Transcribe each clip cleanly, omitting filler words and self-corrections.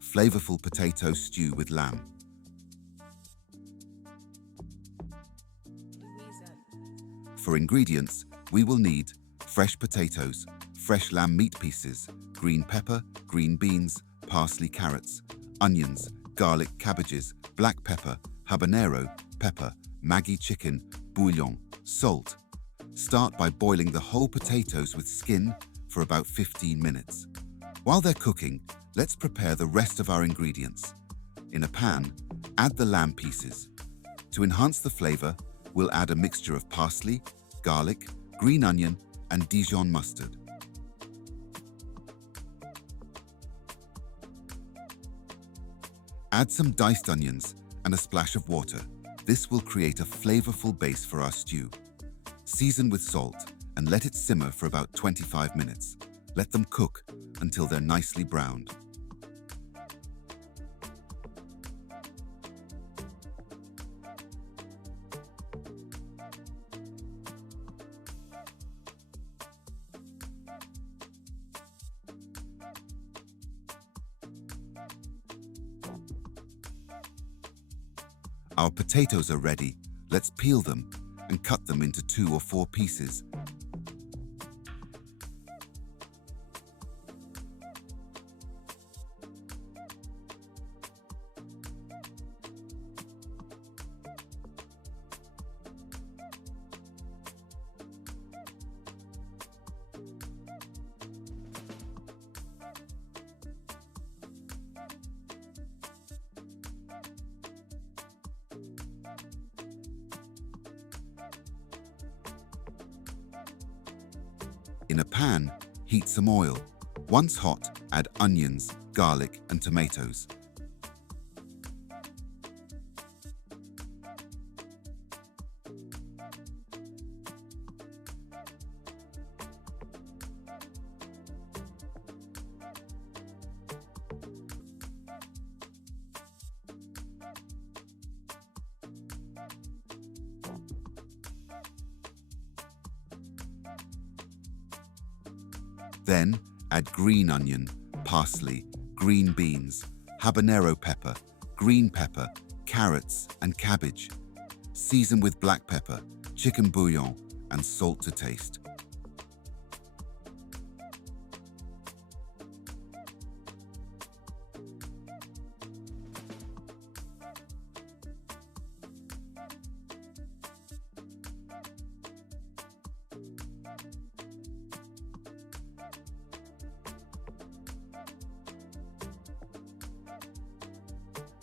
Flavorful potato stew with lamb. For ingredients, we will need fresh potatoes, fresh lamb meat pieces, green pepper, green beans, parsley, carrots, onions, garlic, cabbages, black pepper, habanero, pepper, Maggie chicken, bouillon, salt. Start by boiling the whole potatoes with skin for about 15 minutes. While they're cooking, let's prepare the rest of our ingredients. In a pan, add the lamb pieces. To enhance the flavor, we'll add a mixture of parsley, garlic, green onion, and Dijon mustard. Add some diced onions and a splash of water. This will create a flavorful base for our stew. Season with salt and let it simmer for about 25 minutes. Let them cook until they're nicely browned. Our potatoes are ready. Let's peel them and cut them into 2 or 4 pieces. In a pan, heat some oil. Once hot, add onions, garlic, and tomatoes. Then, add green onion, parsley, green beans, habanero pepper, green pepper, carrots, and cabbage. Season with black pepper, chicken bouillon, and salt to taste.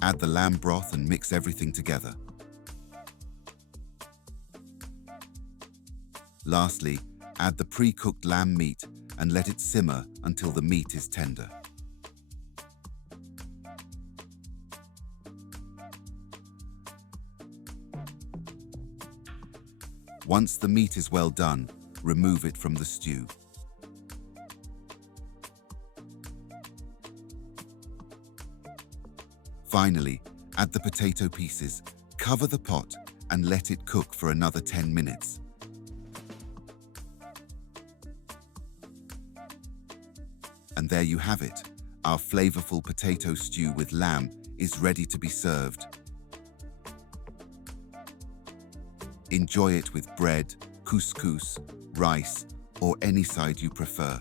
Add the lamb broth and mix everything together. Lastly, add the pre-cooked lamb meat and let it simmer until the meat is tender. Once the meat is well done, remove it from the stew. Finally, add the potato pieces, cover the pot, and let it cook for another 10 minutes. And there you have it. Our flavorful potato stew with lamb is ready to be served. Enjoy it with bread, couscous, rice, or any side you prefer.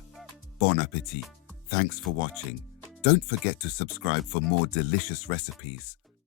Bon appétit. Thanks for watching. Don't forget to subscribe for more delicious recipes.